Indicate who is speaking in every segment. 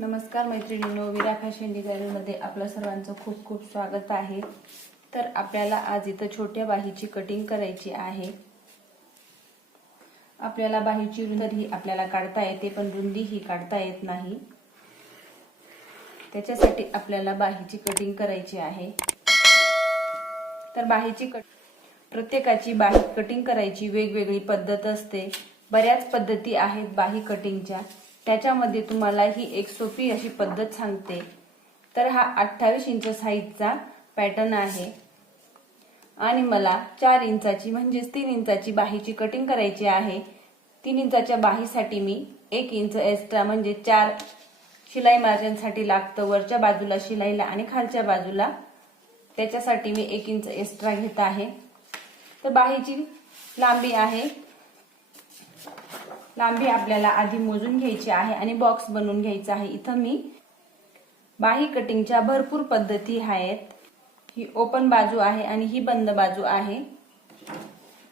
Speaker 1: नमस्कार मैत्रिणींनो विरा फॅशन डिझायनरमध्ये आपलं सर्वांचं खूप खूप स्वागत आहे. तर आपल्याला आज इथं छोट्या बाहीची कटिंग करायची आहे. आपल्याला बाहीची रुंदर ही आपल्याला काढता येते पण रुंदी ही काढता येत नाही. त्याच्यासाठी आपल्याला बाहीची कटिंग करायची आहे. तर बाहीची कट प्रत्येकाची बाही कटिंग करायची वेगवेगळी पद्धत असते. बऱ्याच पद्धती आहेत बाही कटिंगच्या त्याच्यामध्ये तुम्हाला ही एक सोपी अशी पद्धत सांगते. तर हा अठ्ठावीस इंच साईजचा पॅटर्न आहे. आणि मला चार इंचाची म्हणजेच तीन इंचाची बाहीची कटिंग करायची आहे. तीन इंचाच्या बाहीसाठी मी एक इंच एक्स्ट्रा म्हणजे चार शिलाई मार्जिनसाठी लागतं वरच्या बाजूला शिलाईला आणि खालच्या बाजूला. त्याच्यासाठी मी एक इंच एक्स्ट्रा घेत आहे. तर बाहीची लांबी आहे लांबी आपल्याला आधी मोजून घ्यायची आहे आणि बॉक्स बनवून घ्यायचा आहे. इथं मी बाही कटिंगच्या भरपूर पद्धती आहेत. ही ओपन बाजू आहे आणि ही बंद बाजू आहे.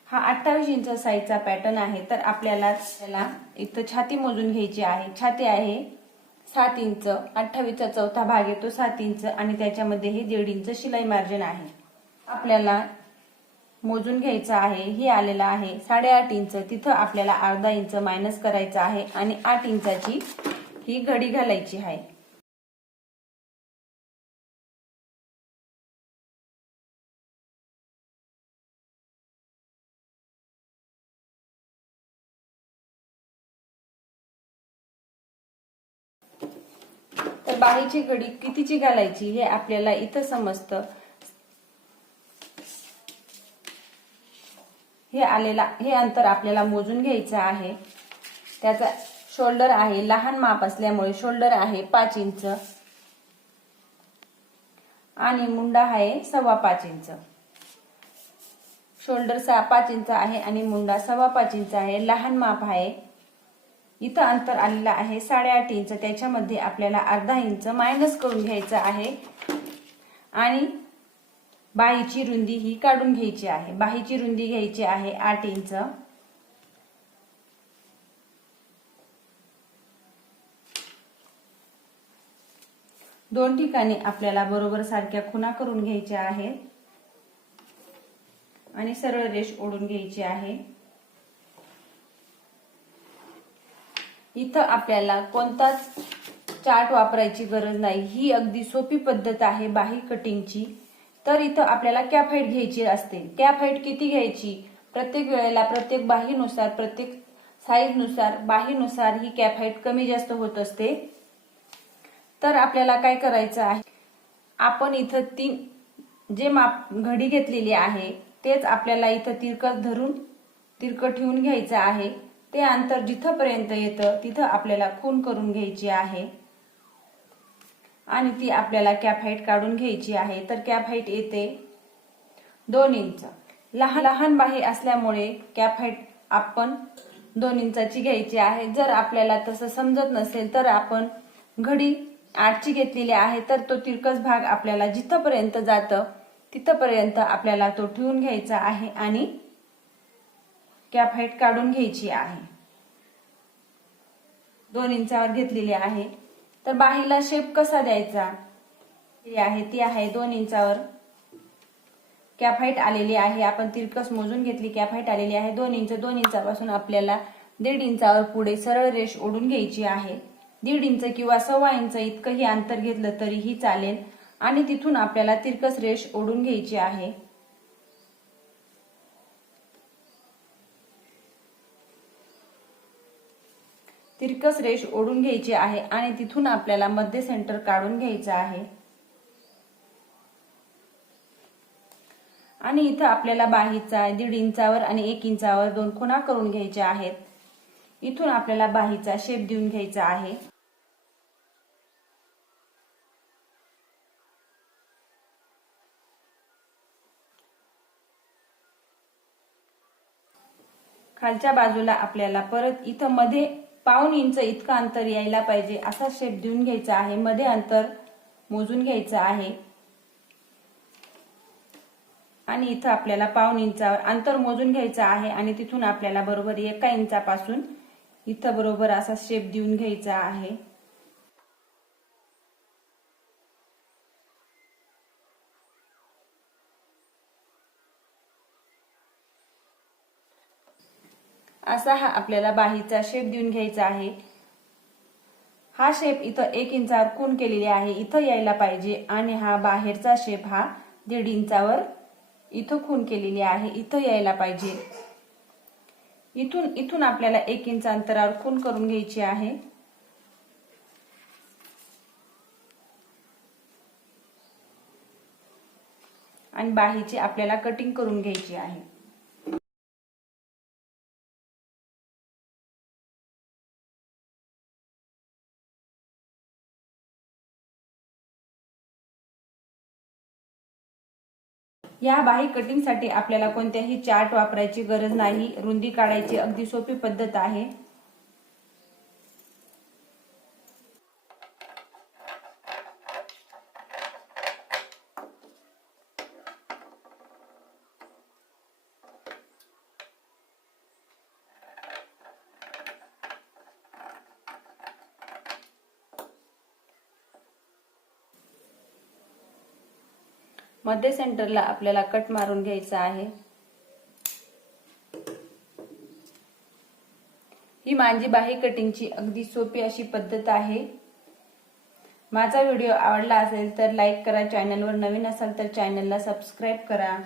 Speaker 1: हा अठ्ठावीस इंच साईजचा पॅटर्न आहे. तर आपल्याला त्याला इथं छाती मोजून घ्यायची आहे. छाती आहे सात इंच. अठ्ठावीसचा चौथा भाग येतो सात इंच आणि त्याच्यामध्ये हे दीड इंच शिलाई मार्जिन आहे. आपल्याला मोजून घ्यायचं आहे. हे आलेलं आहे. साडेआठ इंच. तिथं आपल्याला अर्धा इंच मायनस करायचं आहे आणि आठ इंचाची ही घडी घालायची आहे. तर बाहीची घडी कितीची घालायची हे आपल्याला इथं समजतं. हे आलेला हे अंतर आपल्याला मोजून घ्यायचं आहे. त्याचा शोल्डर आहे लहान माप असल्यामुळे शोल्डर आहे पाच इंच. आणि मुंडा आहे सव्वा पाच इंच. शोल्डर सहा पाच इंच आहे आणि मुंडा सव्वा पाच इंच आहे. लहान माप आहे. इथं अंतर आलेलं आहे साडेआठ इंच. त्याच्यामध्ये आपल्याला अर्धा इंच मायनस करून घ्यायचं आहे. आणि बाहीची रुंदी ही काढून घ्यायची आहे. बाहीची रुंदी घ्यायची आहे आठ इंच. दोन ठिकाणी आपल्याला बरोबर सारख्या खुणा करून घ्यायच्या आहेत. आणि सरळ रेष ओढून घ्यायची आहे. इथं आपल्याला कोणताच चार्ट वापरायची गरज नाही. ही अगदी सोपी पद्धत आहे बाही कटिंगची. तर इथं आपल्याला कॅप हाईट घ्यायची असते. कॅप हाईट किती घ्यायची? प्रत्येक वेळेला प्रत्येक बाहीनुसार प्रत्येक साईजनुसार बाहीनुसार ही कॅप हाईट कमी जास्त होत असते. तर आपल्याला काय करायचं आहे? आपण इथं तीन जे माप घडी घेतलेली आहे तेच आपल्याला इथं तिरकत धरून तिरकं ठेवून घ्यायचं आहे. ते अंतर जिथंपर्यंत येतं तिथं आपल्याला खून करून घ्यायची आहे. आणि ती आपल्याला कॅप हाईट काढून घ्यायची आहे. तर कॅप हाईट येते दोन इंच. लहान लहान बाही असल्यामुळे कॅप हाईट आपण दोन इंचाची घ्यायची आहे. जर आपल्याला तसं समजत नसेल तर आपण घडी आठची घेतलेली आहे तर तो तिरकस भाग आपल्याला जिथपर्यंत जातं तिथपर्यंत आपल्याला तो ठेवून घ्यायचा आहे आणि कॅप हाईट काढून घ्यायची आहे. दोन इंचावर घेतलेली आहे. तर बाहीला शेप कसा द्यायचा? आहे ती आहे दोन इंचावर. कॅप हाईट आलेली आहे आपण तिरकस मोजून घेतली. कॅप हाईट आलेली आहे दोन इंच. दोन इंचापासून आपल्याला दीड इंचावर पुढे सरळ रेष ओढून घ्यायची आहे. दीड इंच किंवा सव्वा इंच इतकंही अंतर घेतलं तरीही चालेल. आणि तिथून आपल्याला तिरकस रेष ओढून घ्यायची आहे. तिरकस रेष ओढून घ्यायची आहे आणि तिथून आपल्याला मध्य सेंटर काढून घ्यायचं आहे. आणि इथं आपल्याला बाहीचा दीड इंचावर आणि एक इंचावर दोन खुणा करून घ्यायच्या आहेत. इथून आपल्याला बाहीचा शेप देऊन घ्यायचा आहे. खालच्या बाजूला आपल्याला परत इथं मध्ये पाऊन इंच इतकं अंतर यायला पाहिजे असा शेप देऊन घ्यायचा आहे. मध्ये अंतर मोजून घ्यायचं आहे. आणि इथं आपल्याला पाऊन इंचावर अंतर मोजून घ्यायचं आहे आणि तिथून आपल्याला बरोबर एका इंचापासून इथं बरोबर असा शेप देऊन घ्यायचा आहे. असा हा आपल्याला बाहीचा शेप देऊन घ्यायचा आहे. हा शेप इथं एक इंचावर खून केलेली आहे. इथं यायला पाहिजे आणि हा बाहेरचा शेप हा दीड इंचावर इथं खून केलेली आहे. इथं यायला पाहिजे. इथून इथून आपल्याला एक इंच अंतरावर खून करून घ्यायची आहे. आणि बाहीची आपल्याला कटिंग करून घ्यायची आहे. या बाही कटिंगसाठी आपल्याला कोणत्याही चार्ट वापरायची गरज नाही. रुंदी काढायची अगदी सोपी पद्धत आहे. मध्य सेंटरला आपल्याला कट मारून घ्यायचा आहे. ही माझी बाही कटिंगची अगदी सोपी अशी पद्धत आहे. माझा व्हिडिओ आवडला असेल तर लाईक करा चॅनलवर नवीन असाल तर चॅनलला सबस्क्राईब करा.